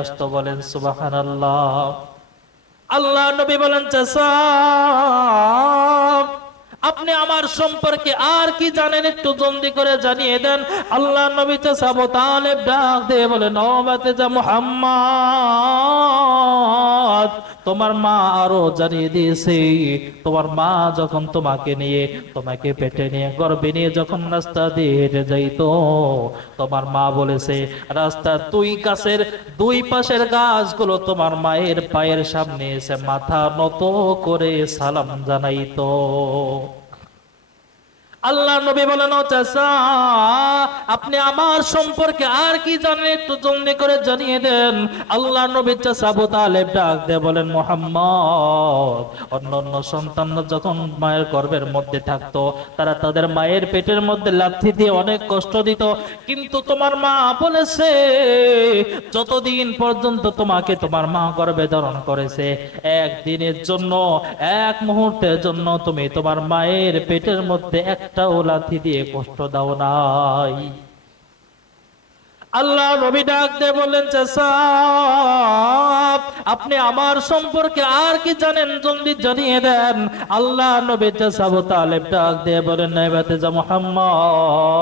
আসতো, বলেন সুবহানাল্লাহ। আল্লাহ নবী বলেন, চাচা আপনি আমার সম্পর্কে আর কি জানেন একটু জলদি করে জানিয়ে দেন। আল্লাহ নবী চাচা আবু তালেব ডাক দিয়ে বলেন, ও ভাতিজা মুহাম্মদ, তোমার মা আরো জানিয়ে দিয়েছে, তোমার মা যখন তোমাকে নিয়ে, তোমাকে পেটে নিয়ে গর্ভে নিয়ে যখন রাস্তা দিয়ে হেঁটে যাইতো, তোমার মা বলেছে রাস্তার দুই পাশের গাছগুলো তোমার মায়ের পায়ের সামনে এসে মাথা নত করে সালাম জানাইতো। আল্লাহ নবী বলেন, ও চাচা আপনি আমার সম্পর্কে আর কি জানেন একটু জলদি করে জানিয়ে দেন। আল্লাহ নবী চাচা আবু তালেব ডাক দিয়ে বলেন, মুহাম্মদ, অন্যান্য সন্তানরা যখন মায়ের গর্ভের মধ্যে থাকতো, তারা তাদের মায়ের পেটের মধ্যে লাথি দিয়ে অনেক কষ্ট দিত, কিন্তু তোমার মা বলেছে যতদিন পর্যন্ত তোমাকে তোমার মা গর্ভে ধারণ করেছে, একদিনের জন্য, এক মুহূর্তের জন্য তুমি তোমার মায়ের পেটের মধ্যে একটাও লাথি দিয়ে কষ্ট দাও নাই। আল্লাহ নবী ডাক দিয়ে বললেন, চাচা আপনি আমার সম্পর্কে আর কি জানেন জলদি জানিয়ে দেন। আল্লাহ নবী চাচা আবু তালেব ডাক দিয়ে বলেন, নাই ভাতিজা মুহাম্মদ,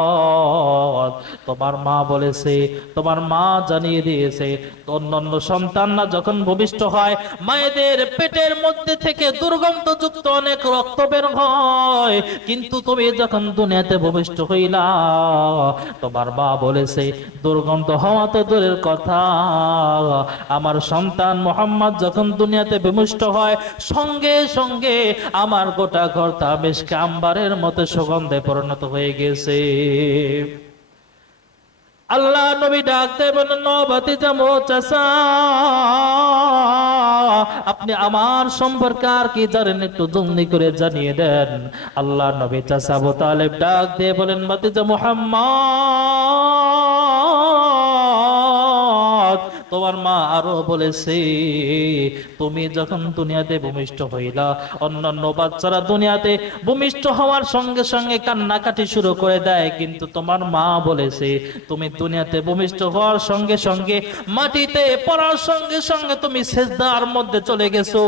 তোমার মা বলেছে, তোমার মা জানিয়ে দিয়েছে, অন্যান্য সন্তানরা যখন ভূমিষ্ঠ হয়, মায়েদের পেটের মধ্যে থেকে দুর্গন্ধযুক্ত অনেক রক্ত বের হয়, কিন্তু তুমি যখন দুনিয়াতে ভূমিষ্ঠ হইলা, তোমার মা বলেছে দুর্গন্ধ হওয়া তো দূরের কথা, আমার সন্তান মুহাম্মদ যখন দুনিয়াতে ভূমিষ্ঠ হয়, সঙ্গে সঙ্গে আমার গোটা ঘর তা মিশকে আম্বারের মতো সুগন্ধে পরিণত হয়ে গেছে। আল্লাহ নবী ডাকতে বলেন, ও ভাতিজা ও চাচা আপনি আমার সম্পর্কে আর কি জানেন একটু জলদি করে জানিয়ে দেন। আল্লাহ নবী চাচা আবু তালেব ডাক দিয়ে বলেন, ভাতিজা মুহাম্মদ, তোমার মা আরো বলেছে তুমি যখন দুনিয়াতে ভূমিষ্ঠ হইলা, অন্যান্য বাচ্চারা দুনিয়াতে ভূমিষ্ঠ হওয়ার সঙ্গে সঙ্গে কান্নাকাটি শুরু করে দেয়, কিন্তু তোমার মা বলেছে তুমি দুনিয়াতে ভূমিষ্ঠ হওয়ার সঙ্গে সঙ্গে মাটিতে পড়ার সঙ্গে সঙ্গে তুমি সিজদার মধ্যে চলে গেছো,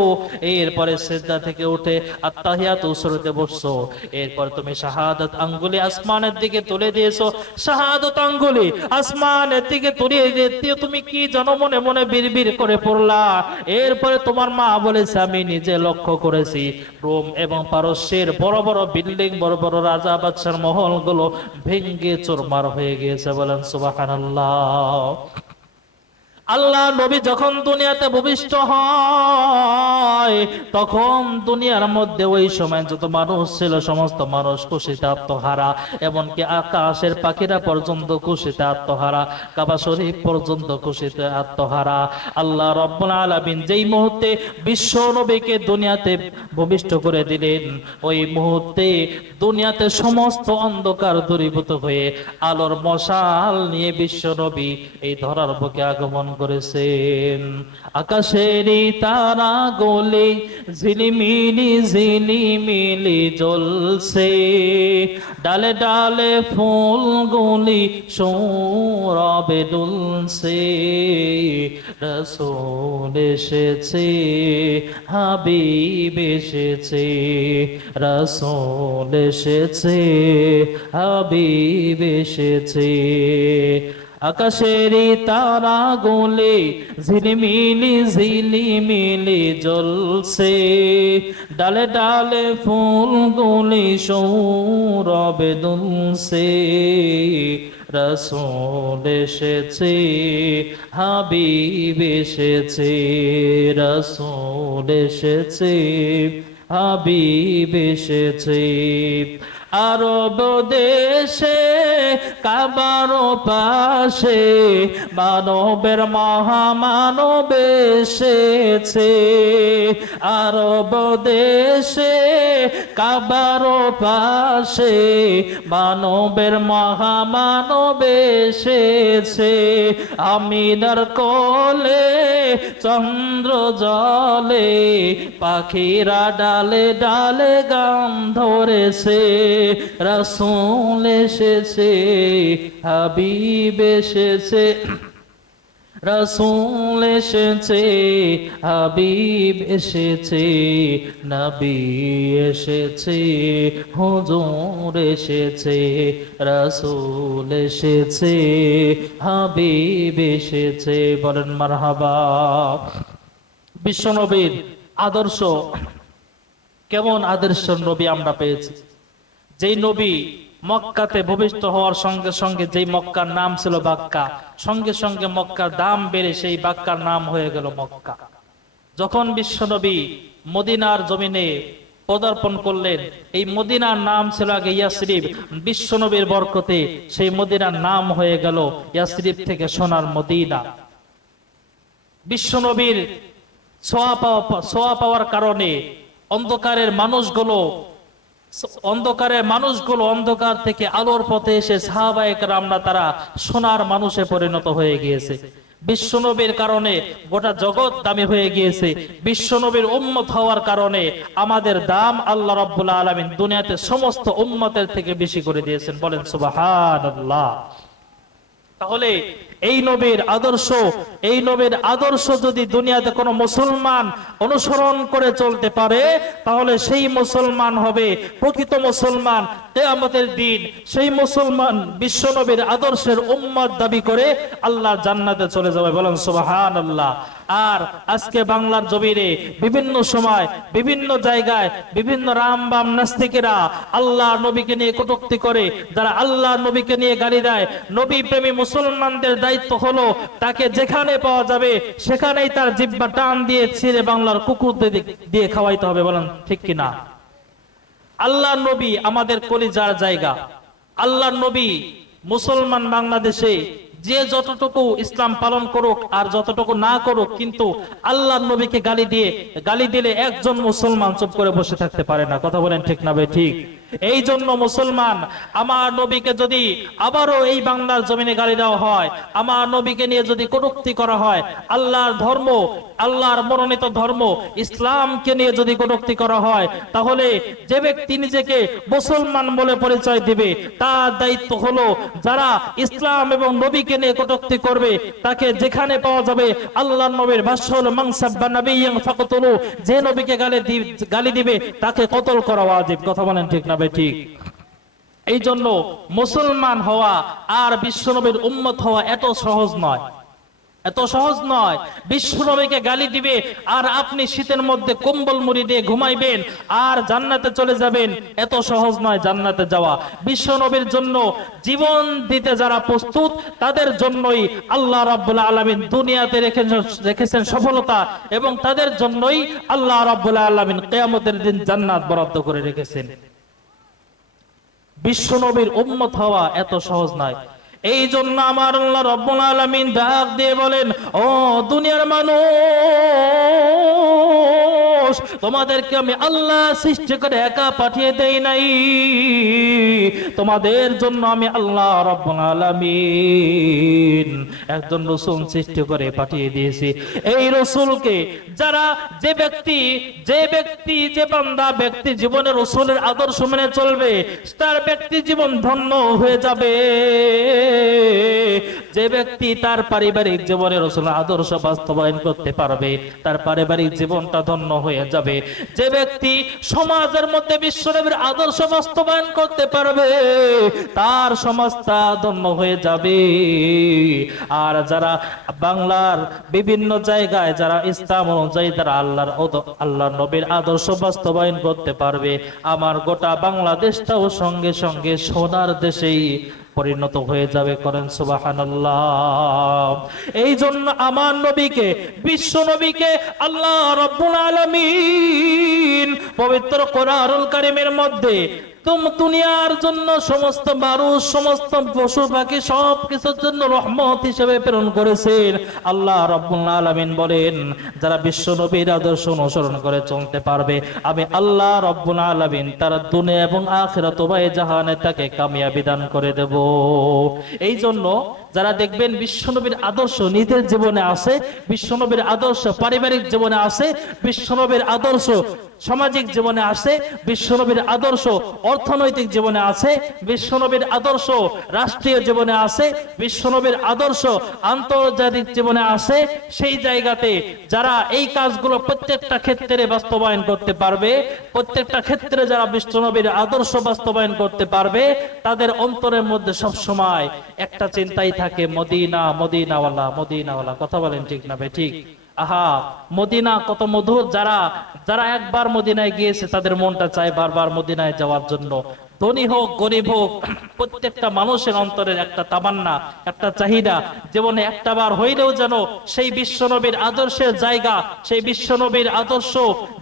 এরপরে সিজদা থেকে উঠে আত্তাহিয়াত উসরতে বসছো, এরপর তুমি শাহাদাত আঙ্গুলি আসমানের দিকে তুলে দিয়েছো, শাহাদাত আঙ্গুলি আসমানের দিকে তুলে দিয়ে তুমি কি জানো মনে মনে বিড়বিড় করে পড়লা। এরপরে তোমার মা বলেছে আমি নিজে লক্ষ্য করেছি রোম এবং পারস্যের বড় বড় বিল্ডিং, বড় বড় রাজা বাদশার মহলগুলো ভেঙ্গে চুরমার হয়ে গিয়েছে, বলেন সুবহানাল্লাহ। আল্লাহ নবী যখন দুনিয়াতে ভূমিষ্ঠ হয়, তখন দুনিয়ার মধ্যে ওই সময় যত মানুষ ছিল সমস্ত মানুষ খুশিতে আত্মহারা, এমনকি আকাশের পাখিরা পর্যন্ত খুশিতে আত্মহারা, কাবা শরীফ পর্যন্ত খুশিতে আত্মহারা। আল্লাহ রাব্বুল আলামিন যেই মুহূর্তে বিশ্ব নবীকে দুনিয়াতে ভূমিষ্ঠ করে দিলেন, ওই মুহূর্তে দুনিয়াতে সমস্ত অন্ধকার দূরীভূত হয়ে আলোর মশাল নিয়ে বিশ্ব নবী এই ধরার বুকে আগমন করেছেন। আকাশেরই তারা গলে ঝিলিমিলি ঝিলিমিলি জ্বলছে, ডালে ডালে ফুলগুলি সৌরভে দুলছে, রাসূল এসেছে, হাবিব এসেছে, রাসূল এসেছে, হাবিব এসেছে। আকাশেরই তারা গুলি ঝিলিমিলি ঝিলিমিলি জ্বলছে, ডালে ডালে ফুলগুলি সৌরভে দুলছে, রাসূল এসেছে, হাবিব এসেছে, রাসূল এসেছে, হাবিব এসেছে। আরব দেশে কাবার পাশে মানবের মহামানব এসেছে, আরব দেশে কাবার পাশে মানবের মহামানব এসেছে, আমিনার কোলে চন্দ্র জলে পাখিরা ডালে ডালে গান ধরেছে, রাসূল এসেছে, হাবিব এসেছে, রাসূল এসেছে, হাবিব এসেছে, নবী এসেছে, হুজুর এসেছে, রাসূল এসেছে, হাবিব এসেছে। বলেন মারহাবা। বিশ্বনবীর আদর্শ, কেমন আদর্শ নবী আমরা পেয়েছি। যেই নবী মক্কাতে ভূমিষ্ঠ হওয়ার সঙ্গে সঙ্গে, যেই মক্কার নাম ছিল বাক্কা, সঙ্গে সঙ্গে মক্কার দাম বেড়ে সেই বাক্কার নাম হয়ে গেল মক্কা। যখন বিশ্বনবী মদিনার জমিনে পদার্পণ করলেন, এই মদিনার নাম ছিল আগে ইয়াসরিব, বিশ্বনবীর বরকতে সেই মদিনার নাম হয়ে গেল ইয়াসরিব থেকে সোনার মদিনা। বিশ্বনবীর ছোঁয়া পাওয়ার কারণে অন্ধকারের মানুষগুলো অন্ধকার থেকে আলোর পথে এসে সাহাবায়ে কেরামরা তারা সোনার মানুষে পরিণত হয়ে গিয়েছে। বিশ্বনবীর কারণে গোটা জগৎ দামি হয়ে গিয়েছে। বিশ্বনবীর উম্মত হওয়ার কারণে আমাদের দাম আল্লাহ রাব্বুল আলামিন দুনিয়াতে সমস্ত উম্মতের থেকে বেশি করে দিয়েছেন। বলেন সুবহানাল্লাহ। তাহলে এই নবীর আদর্শ যদি দুনিয়াতে কোনো মুসলমান অনুসরণ করে চলতে পারে, তাহলে সেই মুসলমান হবে প্রকৃত মুসলমান। কিয়ামতের দিন সেই মুসলমান বিশ্বনবীর আদর্শের উম্মত দাবি করে আল্লাহর জান্নাতে চলে যাবে। বলেন সুবহানাল্লাহ। আর আজকে বাংলার জমিনে বিভিন্ন সময় বিভিন্ন জায়গায় বিভিন্ন রামবাম নাস্তিকেরা আল্লাহ নবীকে নিয়ে কটূক্তি করে, যারা আল্লাহ নবীকে নিয়ে গালি দেয়। নবী প্রেমী মুসলমানদের দায়িত্ব হলো তাকে যেখানে পাওয়া যাবে সেখানেই তার জিহ্বা টান দিয়ে ছিঁড়ে বাংলার কুকুর দিয়ে খাওয়াইতে হবে। বলেন ঠিক কিনা? আল্লাহ নবী আমাদের কলিজার জায়গা। আল্লাহ নবী মুসলমান বাংলাদেশে যে যতটুকু ইসলাম পালন করুক আর যতটুকু না করুক, কিন্তু আল্লাহ নবীকে গালি দিলে একজন মুসলমান চুপ করে বসে থাকতে পারে না। কথা বলেন ঠিক না ভাই? ঠিক। এই জন্য মুসলমান আমার নবীকে যদি আবারও এই বাংলার জমিনে গালি দেওয়া হয়, আমার নবীকে নিয়ে যদি কটূক্তি করা হয়, আল্লাহর ধর্ম, আল্লাহর মনোনীত ধর্ম ইসলামকে নিয়ে যদি কটূক্তি করা হয়, তাহলে যে ব্যক্তি নিজেকে মুসলমান বলে পরিচয় দিবে তার দায়িত্ব হলো যারা ইসলাম এবং নবীকে নিয়ে কটূক্তি করবে তাকে যেখানে পাওয়া যাবে, আল্লাহর নবীর ভাষ্য হলো মান সাব্বা নাবিয়্যান ফাকতুলু, যে নবীকে গালি দিবে তাকে কতল করা ওয়াজিব। কথা বলেন ঠিক না? ঠিক। এই জন্য মুসলমান হওয়া আর বিশ্বনবীর উম্মত হওয়া এত সহজ নয়। বিশ্বনবীকে গালি দিবে আর আপনি শীতের মধ্যে কম্বল মুড়ি দিয়ে ঘুমাইবেন আর জান্নাতে চলে যাবেন, এত সহজ নয় জান্নাতে যাওয়া। বিশ্বনবীর জন্য জীবন দিতে যারা প্রস্তুত তাদের জন্যই আল্লাহ রাব্বুল আলামিন দুনিয়াতে রেখেছেন সফলতা, এবং তাদের জন্যই আল্লাহ রাব্বুল আলামিন কিয়ামতের দিন জান্নাত বরাদ্দ করে রেখেছেন। বিশ্বনবীর উম্মত হওয়া এত সহজ নয়। এই জন্য আমার আল্লাহ রাব্বুল আলামিন ডাক দিয়ে বলেন, ও দুনিয়ার মানুষ, তোমাদেরকে আমি আল্লাহ সৃষ্টি করে একা পাঠিয়ে দেই নাই, তোমাদের জন্য আমি আল্লাহ রাব্বুল আলামিন একজন রাসূল সৃষ্টি করে পাঠিয়ে দিয়েছি। এই রাসূলকে যারা যে বান্দা ব্যক্তি জীবনে রাসূলের আদর্শ মেনে চলবে, তার ব্যক্তি জীবন ধন্য হয়ে যাবে। যে ব্যক্তি তার পারিবারিক জীবনে রাসূলের আদর্শ বাস্তবায়ন করতে পারবে, তার পারিবারিক জীবনটা ধন্য হয়ে যাবে। যে ব্যক্তি সমাজের মধ্যে বিশ্বনবীর আদর্শ বাস্তবায়ন করতে পারবে, তার সমাজটা ধন্য হয়ে যাবে। আর যারা বাংলার বিভিন্ন জায়গায় যারা ইসলাম অনুযায়ী যারা আল্লাহর নবীর আদর্শ বাস্তবায়ন করতে পারবে, আমার গোটা বাংলাদেশটাও সঙ্গে সঙ্গে সোনার দেশেই পরিণত হয়ে যাবে। করেন সুবহানাল্লাহ। এই জন্য আমার নবীকে, বিশ্ব নবীকে আল্লাহ রাব্বুল আলামিন পবিত্র কোরআনুল কারীমের মধ্যে দুনিয়ার জন্য সমস্ত মানুষ, সমস্ত পশু পাখি সব কিছুর জন্য রহমত হিসেবে প্রেরণ করেছেন। আল্লাহ রাব্বুল আলামিন বলেন, যারা বিশ্ব নবীর আদর্শ অনুসরণ করে চলতে পারবে, আমি আল্লাহ রাব্বুল আলামিন তার দুনিয়া এবং আখিরাত উভয় জাহানে তাকে কামিয়াবি দান করে দেব। এই জন্য যারা দেখবেন বিশ্বনবীর আদর্শ নিজের জীবনে আছে, বিশ্বনবীর আদর্শ পারিবারিক জীবনে আছে, বিশ্বনবীর আদর্শ সামাজিক জীবনে আছে, বিশ্বনবীর আদর্শ অর্থনৈতিক জীবনে আছে, বিশ্বনবীর আদর্শ রাষ্ট্রীয় জীবনে আছে, বিশ্বনবীর আদর্শ আন্তর্জাতিক জীবনে আছে, সেই জায়গাতে যারা এই কাজগুলো প্রত্যেকটা ক্ষেত্রে বাস্তবায়ন করতে পারবে, প্রত্যেকটা ক্ষেত্রে যারা বিশ্বনবীর আদর্শ বাস্তবায়ন করতে পারবে, তাদের অন্তরের মধ্যে সব সময় একটা চিন্তাই থাকে, মদিনা, মদিনাওয়ালা, মদিনাওয়ালা। কথা বলেন ঠিক না ভাই? ঠিক। আহা, মদিনা কত মধুর। যারা যারা একবার মদিনায় গিয়েছে তাদের মনটা চায় বারবার মদিনায় যাওয়ার জন্য। ধনী হোক গরিব হোক, প্রত্যেকটা মানুষের অন্তরের একটা তামান্না, একটা চাহিদা, জীবনে একটা বার হইলেও যেন সেই বিশ্বনবীর আদর্শের জায়গা, সেই বিশ্বনবীর আদর্শ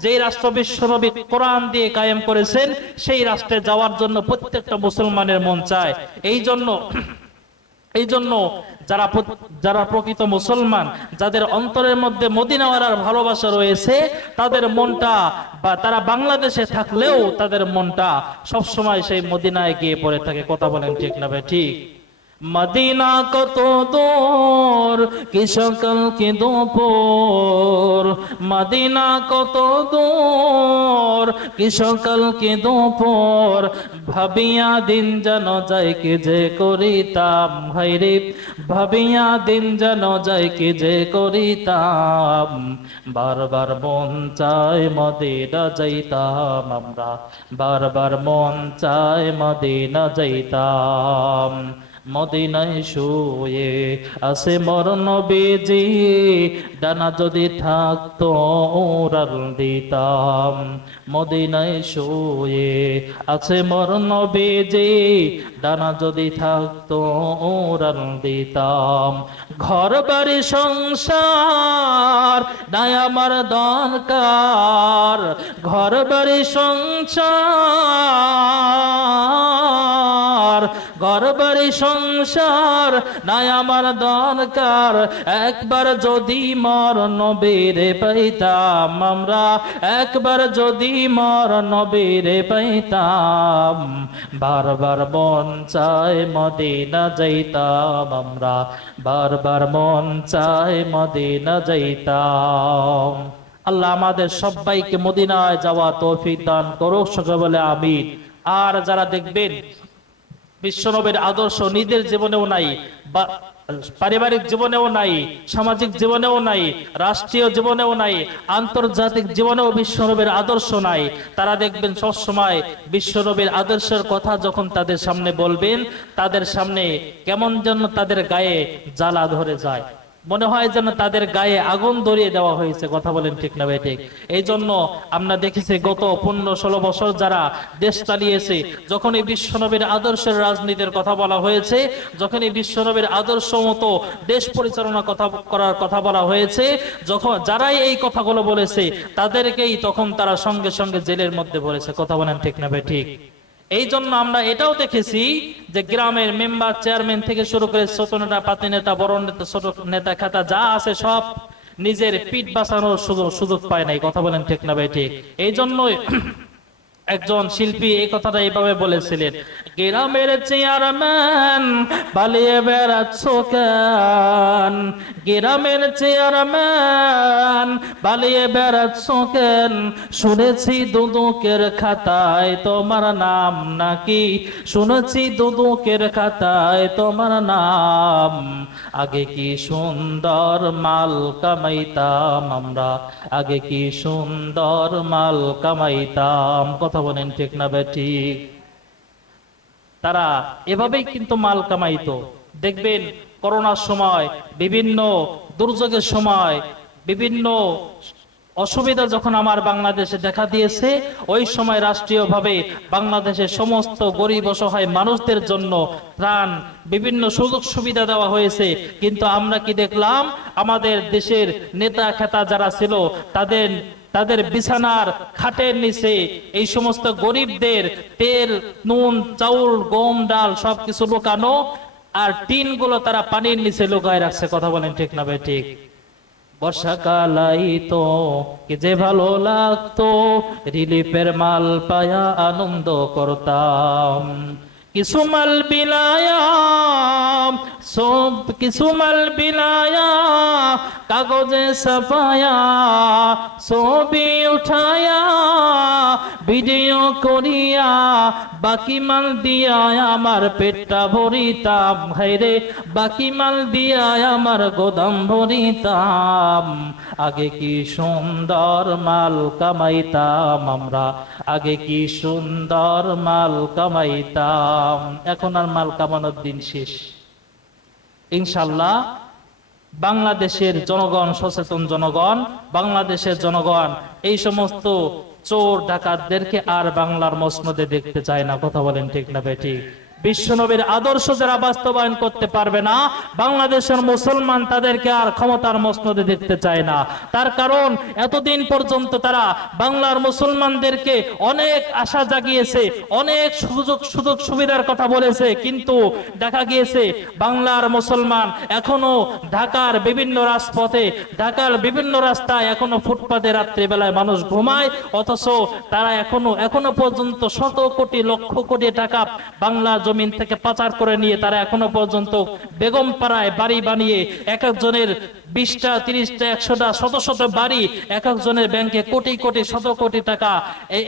যেই রাষ্ট্র বিশ্বনবী কোরআন দিয়ে কায়েম করেছেন, সেই রাষ্ট্রে যাওয়ার জন্য প্রত্যেকটা মুসলমানের মন চায়। এই জন্য যারা প্রকৃত মুসলমান, যাদের অন্তরের মধ্যে মদিনাওয়ালার ভালোবাসা রয়েছে, তাদের মনটা, বা তারা বাংলাদেশে থাকলেও তাদের মনটা সব সময় সেই মদিনায় গিয়ে পড়ে থাকে। কথা বলেন ঠিক না ভাই? ঠিক। মদিনা কত দূর, কি সকাল কি দুপুর, মদিনা কত দূর, কি সকাল কি দুপুর, ভাবিয়া দিন যেন যায় কি যে করিতাম, হায়রে ভাবিয়া দিন যেন যায় কি যে করিতাম, বারবার মন চায় মদিনা যাইতাম আমরা, বারবার মন চায় মদিনা যাইতাম। মদিনায় শুয়ে আছে মোর নবীজি, ডানা যদি থাকতো উড়াল দিতাম। মদিনায় শুয়ে আছে মোর নবীজি, ডানা যদি থাকতো উড়াল দিতাম। ঘর বাড়ি সংসার নাই আমার দরকার, ঘর বাড়ি সংসার, ঘর বাড়ি সংসার নাই আমার দরকার, একবার যদি মর নবীরে পাইতাম আমরা, একবার যদি মর নবীরে পাইতাম, বারবার মন চায় মদিনা যাইতাম আমরা, বারবার মন চায় মদিনা যাইতাম। আল্লাহ আমাদের সবাইকে মদিনায় যাওয়া তৌফিক দান করুক, সকলে বলে আমিন। আর যারা দেখবেন বিশ্বনবীর আদর্শ নিজের জীবনেও নাই, বা পারিবারিক জীবনেও নাই, সামাজিক জীবনেও নাই, রাষ্ট্রীয় জীবনেও নাই, আন্তর্জাতিক জীবনেও বিশ্বনবীর আদর্শ নাই, তারা দেখবেন সবসময় বিশ্বনবীর আদর্শের কথা যখন তাদের সামনে বলবেন, তাদের সামনে কেমন যেন তাদের গায়ে জ্বালা ধরে যায়, মনে হয় যেন তাদের গায়ে আগুন ধরিয়ে দেওয়া হয়েছে। কথা বলেন ঠিক না ভাই? ঠিক। এই জন্য আমরা দেখেছি গত 15-16 বছর যারা দেশ চালিয়েছে, যখন এই বিশ্বনবীর আদর্শের রাজনীতির কথা বলা হয়েছে, যখন এই বিশ্বনবীর আদর্শ মতো দেশ পরিচালনা করার কথা বলা হয়েছে, যখন যারাই এই কথাগুলো বলেছে তাদেরকেই তখন তারা সঙ্গে সঙ্গে জেলের মধ্যে ভরেছে। কথা বলেন ঠিক না ভাই? ঠিক। এই জন্য আমরা এটাও দেখেছি যে গ্রামের মেম্বার চেয়ারম্যান থেকে শুরু করে ছোট নেতা, পাতি নেতা, বড় নেতা, ছোট নেতা খাতা যা আছে সব নিজের পিঠ বাঁচানোর সুযোগ পায় নাই। কথা বলেন ঠিক না ভাই? ঠিক। এই জন্যই একজন শিল্পী এই কথাটা এইভাবে বলেছিলেন, গ্রামের চেয়ারম্যান পালিয়ে বেড়াচ্ছ কেন, গ্রামের চেয়ারম্যান পালিয়ে বেড়াচ্ছ কেন, শুনেছি দুদকের খাতায় তোমার নাম নাকি, শুনেছি দুদকের খাতায় তোমার নাম, আগে কি সুন্দর মাল কামাইতাম আমরা, আগে কি সুন্দর মাল কামাইতাম। কথা বলেন ঠিক না ভাই? ঠিক। তারা এভাবেই কিন্তু মাল কামাইতো। দেখবেন করোনার সময়, বিভিন্ন দুর্যোগের সময়, বিভিন্ন অসুবিধা যখন আমার বাংলাদেশে দেখা দিয়েছে, ওই সময় রাষ্ট্রীয়ভাবে বাংলাদেশের সমস্ত গরিব অসহায় মানুষদের জন্য ত্রাণ, বিভিন্ন সুযোগ সুবিধা দেওয়া হয়েছে। কিন্তু আমরা কি দেখলাম, আমাদের দেশের নেতা খেতা যারা ছিল তাদের বিছানার খাটের নিচে এই সমস্ত গরিবদের তেল, নুন, চাউল, গম, ডাল সবকিছু লুকানো, আর টিন গুলো তারা পানির নিচে লুকায় রাখছে। কথা বলেন ঠিক না ভাই? ঠিক। বর্ষাকাল আইতো কি যে ভালো লাগতো, রিলিফের মাল পায়া আনন্দ করতাম, কিসুমাল বিলায়া সব কিসুমাল বিলায়া কাগজে ছাপায়া ছবি উঠায়া ভিডিও করিয়া বাকি মাল দিয়া আমার পেটটা ভরিতাম, হায়রে বাকি মাল দিয়া আমার গোদাম ভরিতাম। আগে কি সুন্দর মাল কামাইতাম আমরা, আগে কি সুন্দর মাল কামাইতাম। এখন আর মাল কামানোর দিন শেষ। ইনশাআল্লাহ বাংলাদেশের জনগণ, সচেতন জনগণ, বাংলাদেশের জনগণ এই সমস্ত চোর ডাকাতদেরকে আর বাংলার মসনদে দেখতে চায় না। কথা বলেন ঠিক না বেঠিক? বিশ্বনবীর আদর্শ যারা বাস্তবায়ন করতে পারবে না, বাংলাদেশের মুসলমান তাদেরকে আর ক্ষমতার মসনদে দেখতে চায় না। তার কারণ এতদিন পর্যন্ত তারা বাংলার মুসলমানদেরকে অনেক আশা জাগিয়েছে, অনেক সুযোগ সুবিধার কথা বলেছে, কিন্তু দেখা গিয়েছে বাংলার মুসলমান এখনো ঢাকার বিভিন্ন রাজপথে, ঢাকার বিভিন্ন রাস্তায় এখনো ফুটপাতে রাত্রিবেলায় মানুষ ঘুমায়, অথচ তারা এখনো পর্যন্ত শত কোটি লক্ষ কোটি টাকা বাংলা জমিন থেকে পাচার করে নিয়ে তারা এখনো পর্যন্ত বেগম পাড়ায় বাড়ি বানিয়ে এক একজনের 20টা 30টা 100টা শত শত বাড়ি, এক একজনের ব্যাংকে কোটি কোটি শত কোটি টাকা।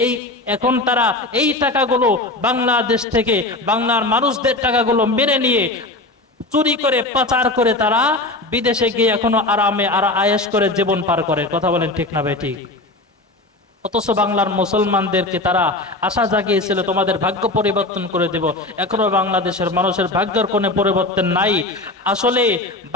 এই এখন তারা এই টাকাগুলো বাংলাদেশ থেকে বাংলার মানুষদের টাকাগুলো মেরে নিয়ে চুরি করে পাচার করে তারা বিদেশে গিয়ে এখনো আরামে আয়েশ করে জীবন পার করে। কথা বলেন ঠিক না ভাই ঠিক? অথচ বাংলার মুসলমানদেরকে তারা আশা জাগিয়েছিল তোমাদের ভাগ্য পরিবর্তন করে দেব। এখনো বাংলাদেশের মানুষের ভাগ্যের কোনো পরিবর্তন নাই। আসলে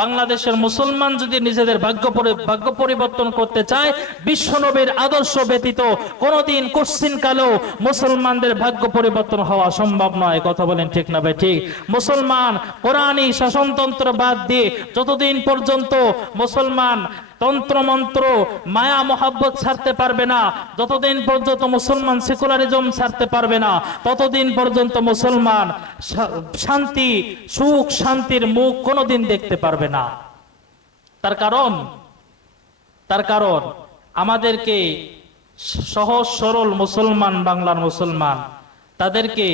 বাংলাদেশের মুসলমান যদি নিজেদের ভাগ্য পরিবর্তন করতে চায়, বিশ্বনবীর আদর্শ ব্যতীত কোনোদিন কোশ্চিন কালেও মুসলমানদের ভাগ্য পরিবর্তন হওয়া সম্ভব নয়। কথা বলেন ঠিক না ভাই ঠিক? মুসলমান কোরআনী শাসনতন্ত্র বাদ দিয়ে যতদিন পর্যন্ত মুসলমান তন্ত্র মন্ত্র মায়া মোহাব্বত ছাড়তে পারবে না, যতদিন পর্যন্ত মুসলমান সেকুলারিজম ছাড়তে পারবে না, ততদিন পর্যন্ত মুসলমান শান্তি, সুখ শান্তির মুখ কোনোদিন দেখতে পারবে না। তার কারণ আমাদেরকে সহজ সরল মুসলমান, বাংলার মুসলমান, তাদেরকে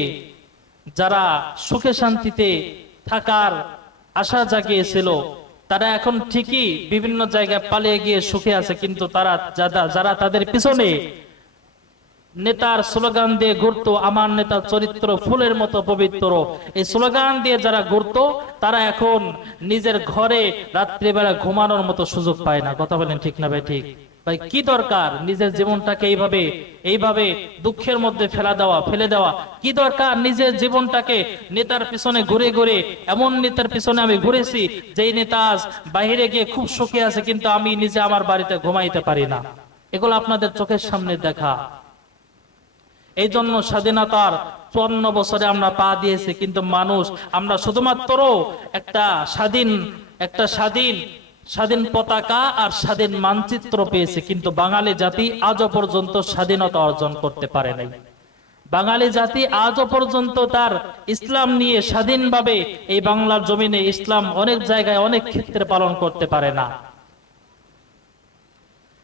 যারা সুখে শান্তিতে থাকার আশা জাগিয়েছিল, তারা এখন ঠিকই বিভিন্ন জায়গায় পালিয়ে গিয়ে সুখে আছে, কিন্তু যারা তাদের পিছনে নেতার স্লোগান দিয়ে ঘুরতো, আমার নেতার চরিত্র ফুলের মতো পবিত্র, এই স্লোগান দিয়ে যারা ঘুরতো, তারা এখন নিজের ঘরে রাত্রিবেলা ঘুমানোর মতো সুযোগ পায় না। কথা বলেন ঠিক না ভাই ঠিক? ভাই কি দরকার নিজের জীবনটাকে এইভাবে দুঃখের মধ্যে ফেলে দেওয়া? কি দরকার নিজের জীবনটাকে নেতার পিছনে ঘুরে ঘুরে? এমন নেতার পিছনে আমি ঘুরেছি যেই নেতা আজ বাহিরে গিয়ে খুব সুখে আছে, কিন্তু আমি নিজে আমার বাড়িতে ঘুমাইতে পারি না। এগুলো আপনাদের চোখের সামনে দেখা। এই জন্য স্বাধীনতার 54 বছরে আমরা পা দিয়েছি, কিন্তু মানুষ আমরা শুধুমাত্র একটা স্বাধীন পতাকা আর স্বাধীন মানচিত্র পেয়েছে, কিন্তু বাঙালি জাতি আজও পর্যন্ত স্বাধীনতা অর্জন করতে পারে নাই। বাঙালি জাতি আজও পর্যন্ত তার ইসলাম নিয়ে স্বাধীনভাবে এই বাংলার জমিনে ইসলাম অনেক জায়গায় অনেক ক্ষেত্রে পালন করতে পারে না।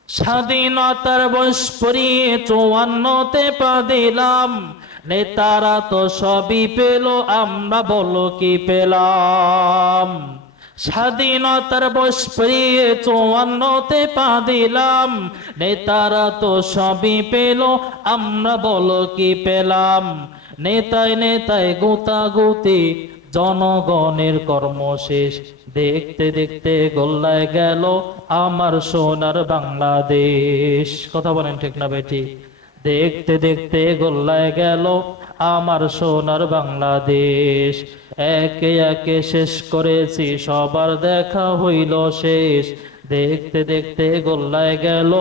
স্বাধীনতার বয়স পরিয়ে 54তে পা দিলাম, নেতারা তো সবই পেল, আমরা বলো কি পেলাম? স্বাধীনতার বয়স পেরিয়ে 54তে পা দিলাম, নেতারা তো সবই পেল, আমরা বলো কি পেলাম? নেতায় নেতায় গুতাগুতি, জনগণের কর্ম শেষ, দেখতে দেখতে গোল্লায় গেল আমার সোনার বাংলাদেশ। কথা বলেন ঠিক না বেটি? দেখতে দেখতে গোল্লায় গেল আমার সোনার বাংলাদেশ। একে একে শেষ করেছি, সবার দেখা হইল শেষ, দেখতে দেখতে গোল্লায় গেল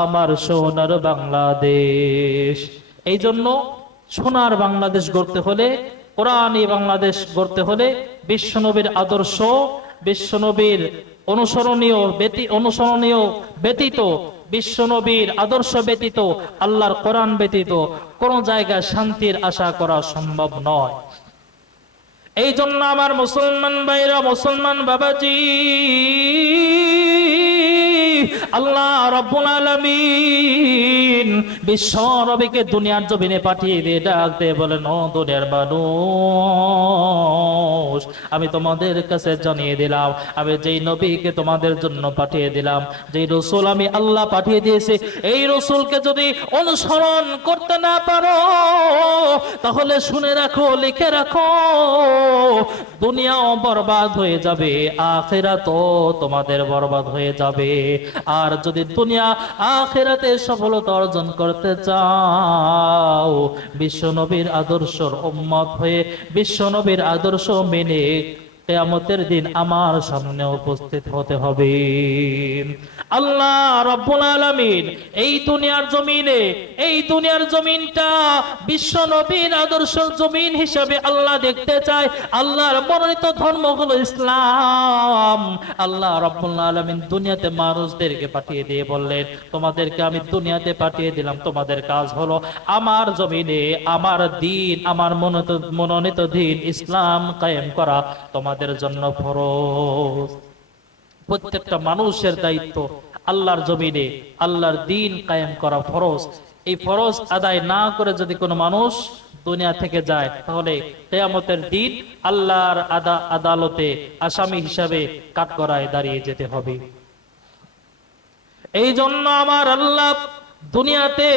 আমার সোনার বাংলাদেশ। এই জন্য সোনার বাংলাদেশ গড়তে হলে, কোরআনী বাংলাদেশ গড়তে হলে বিশ্বনবীর আদর্শ, বিশ্বনবীর অনুসরণীয় ব্যতীত, বিশ্বনবীর আদর্শ ব্যতীত, আল্লাহর কোরআন ব্যতীত কোন জায়গায় শান্তির আশা করা সম্ভব নয়। এই জন্য আমার মুসলমান ভাইরা, মুসলমান বাবাজি, আল্লাহ রাব্বুল আলামিন বিশ্ব নবীকে দুনিয়ার জমিনে পাঠিয়ে দিয়ে ডাক দিয়ে বলেন, ও দুনিয়ার মানুষ, আমি তোমাদের কাছে জানিয়ে দিলাম, আমি যেই নবীকে তোমাদের জন্য পাঠিয়ে দিলাম, যেই রসুল আমি আল্লাহ পাঠিয়ে দিয়েছি, এই রসুলকে যদি অনুসরণ করতে না পারো তাহলে শুনে রাখো, লিখে রাখো, দুনিয়াও বরবাদ হয়ে যাবে, আখিরাতও তোমাদের বরবাদ হয়ে যাবে। আর যদি দুনিয়া আখিরাতে সফলতা অর্জন করতে চাও, বিশ্ব নবীর আদর্শের উম্মত হয়ে বিশ্ব নবীর আদর্শ মেনে কিয়ামতের দিন আমার সামনে উপস্থিত হতে হবে। আল্লাহ রাব্বুল আলামিন এই দুনিয়ার জমিনটা বিশ্ব নবীর আদর্শ জমিন হিসেবে আল্লাহ দেখতে চায়। আল্লাহর মনোনীত ধর্ম হলো ইসলাম। আল্লাহ রাব্বুল আলামিন দুনিয়াতে মানুষদেরকে পাঠিয়ে দিয়ে বললেন, তোমাদেরকে আমি দুনিয়াতে পাঠিয়ে দিলাম, তোমাদের কাজ হলো আমার জমিনে আমার দ্বীন, আমার মনোনীত দ্বীন ইসলাম কায়েম করা তোমাদের জন্য ফরজ। প্রত্যেকটা মানুষের দায়িত্ব আল্লাহর জমিনে আল্লাহর দ্বীন কায়েম করা ফরজ। এই ফরজ আদায় না করে যদি কোনো মানুষ দুনিয়া থেকে যায়, তাহলে কিয়ামতের দিন আল্লাহর আদালতে আসামি হিসাবে কাঠগড়ায় দাঁড়িয়ে যেতে হবে। এই জন্য আমার আল্লাহ দুনিয়াতে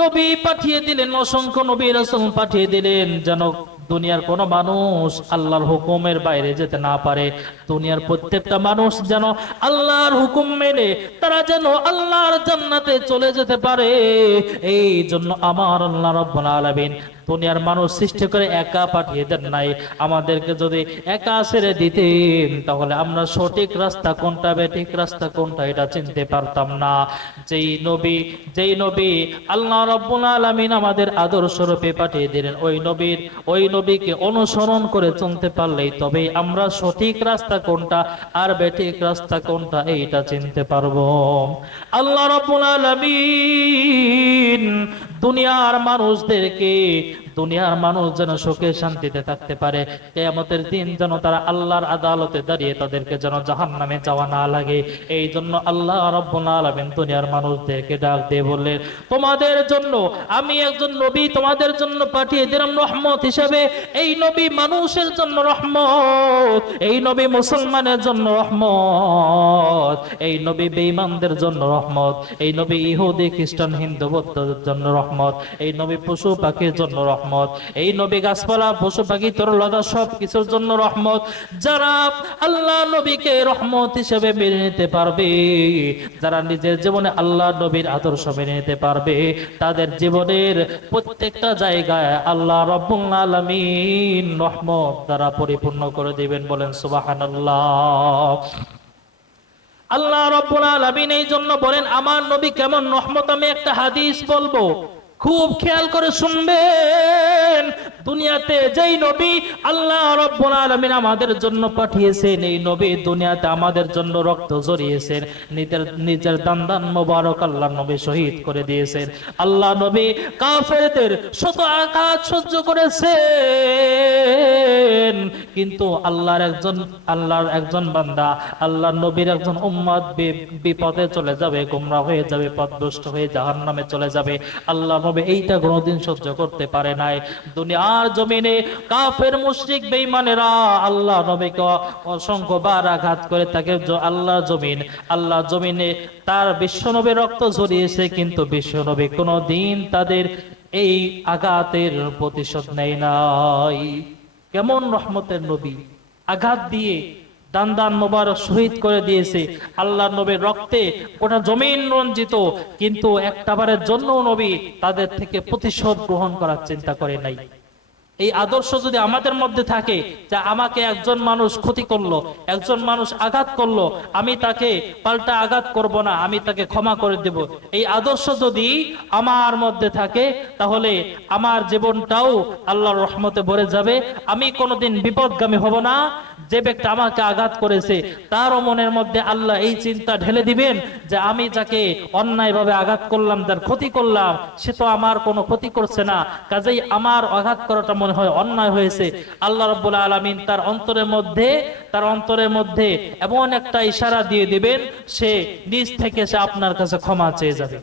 নবী পাঠিয়ে দিলেন, অসংখ্য নবী রাসূল পাঠিয়ে দিলেন, যেন দুনিয়ার কোন মানুষ আল্লাহর হুকুমের বাইরে যেতে না পারে। দুনিয়ার প্রত্যেকটা মানুষ যেন আল্লাহর হুকুম মেনে তারা যেন আল্লাহর জান্নাতে চলে যেতে পারে। এই জন্য আমার আল্লাহ রাব্বুল আলামিন দুনিয়ার মানুষ সৃষ্টি করে একা পাঠিয়ে দেন নাই। আমাদেরকে যদি একা ছেড়ে দিতেন তাহলে আমরা সঠিক রাস্তা কোনটা বেঠিক রাস্তা কোনটা এটা চিনতে পারতাম না। যেই নবী আল্লাহ রাব্বুল আলামিন আমাদের আদর্শ রূপে পাঠিয়ে দিলেন, ওই নবীকে অনুসরণ করে চলতে পারলেই তবেই আমরা সঠিক রাস্তা কোনটা আর বেঠিক রাস্তা কোনটা এইটা চিনতে পারবো। আল্লাহ রাব্বুল আলামিন দুনিয়ার মানুষ যেন সুখে শান্তিতে থাকতে পারে, কিয়ামতের দিন যেন তারা আল্লাহর আদালতে দাঁড়িয়ে তাদেরকে যেন জাহান্নামে যাওয়া না লাগে। এই জন্য আল্লাহ রাব্বুল আলামিন দুনিয়ার মানুষদেরকে ডাক দিয়ে বললেন, তোমাদের জন্য আমি একজন নবী তোমাদের জন্য পাঠিয়ে দিলাম রহমত হিসেবে। এই নবী মানুষের জন্য রহমত, এই নবী মুসলমানের জন্য রহমত, এই নবী বেঈমানদের জন্য রহমত, এই নবী ইহুদি খ্রিস্টান হিন্দু বৌদ্ধদের জন্য রহমত, এই নবী পশু পাখির জন্য রহমত, এই নবী গাছপালা পশু পাখি তরলতা সব কিছুর জন্য রহমত। যারা আল্লাহ নবীকে রহমত হিসেবে মেনে নিতে পারবে, যারা নিজের জীবনে আল্লাহ নবীর আদর্শ মেনে নিতে পারবে, তাদের জীবনের প্রত্যেকটা জায়গায় আল্লাহ রাব্বুল আলামিন রহমত দ্বারা পরিপূর্ণ করে দিবেন। বলেন সুবহানাল্লাহ। আল্লাহ রাব্বুল আলামিন এই জন্য বলেন আমার নবী কেমন রহমত। আমি একটা হাদিস বলবো, খুব খেয়াল করে শুনবেন। দুনিয়াতে যেই নবী আল্লাহ রাব্বুল আলামিন আমাদের জন্য পাঠিয়েছেন, এই নবী দুনিয়াতে আমাদের জন্য রক্ত ঝরিয়েছেন, নিজের দান মোবারক আল্লাহ নবী শহীদ করে দিয়েছেন। আল্লাহ নবী কাফেরদের শত আঘাত সহ্য করেছেন, কিন্তু আল্লাহর একজন বান্দা, আল্লাহ নবীর একজন উম্মত বিপদে চলে যাবে, গোমরাহ হয়ে যাবে, পথভ্রষ্ট হয়ে জাহান্নামে চলে যাবে। আল্লাহ নবী এইটা কোনোদিন সহ্য করতে পারে নাই। দুনিয়ার জমিনে কাফের মুশরিক বেঈমানেরা আল্লাহ নবীকে অসংখ্যবার আঘাত করে থাকে। আল্লাহ জমিনে তার বিশ্বনবীর রক্ত ঝরিয়েছে, কিন্তু বিশ্বনবী কোনোদিন তাদের এই আঘাতের প্রতিশোধ নেয় নাই। কেমন রহমতের নবী, আঘাত দিয়ে দান মোবারক শহীদ করে দিয়েছে। আল্লাহ নবীর রক্তে গোটা জমিন রঞ্জিত, কিন্তু একটাবারের জন্য নবী তাদের থেকে প্রতিশোধ গ্রহণ করার চিন্তা করে নাই। এই আদর্শ যদি আমাদের মধ্যে থাকে যে আমাকে একজন মানুষ ক্ষতি করলো, একজন মানুষ আঘাত করলো, আমি তাকে পাল্টা আঘাত করব না, আমি তাকে ক্ষমা করে দেব, এই আদর্শ যদি আমার মধ্যে থাকে তাহলে আমার জীবনটাও আল্লাহর রহমতে ভরে যাবে। আমি কোনোদিন বিপদগামী হব না। যে ব্যক্তি আমাকে আঘাত করেছে তারও মনের মধ্যে আল্লাহ এই চিন্তা ঢেলে দিবেন যে আমি যাকে অন্যায়ভাবে আঘাত করলাম, যার ক্ষতি করলাম, সে তো আমার কোনো ক্ষতি করছে না, কাজেই আমার আঘাত করাটা মনে হয় অন্যায় হয়েছে। আল্লাহ রাব্বুল আলামিন তার অন্তরের মধ্যে এমন একটা ইশারা দিয়ে দিবেন, সে নিজ থেকে সে আপনার কাছে ক্ষমা চেয়ে যাবে।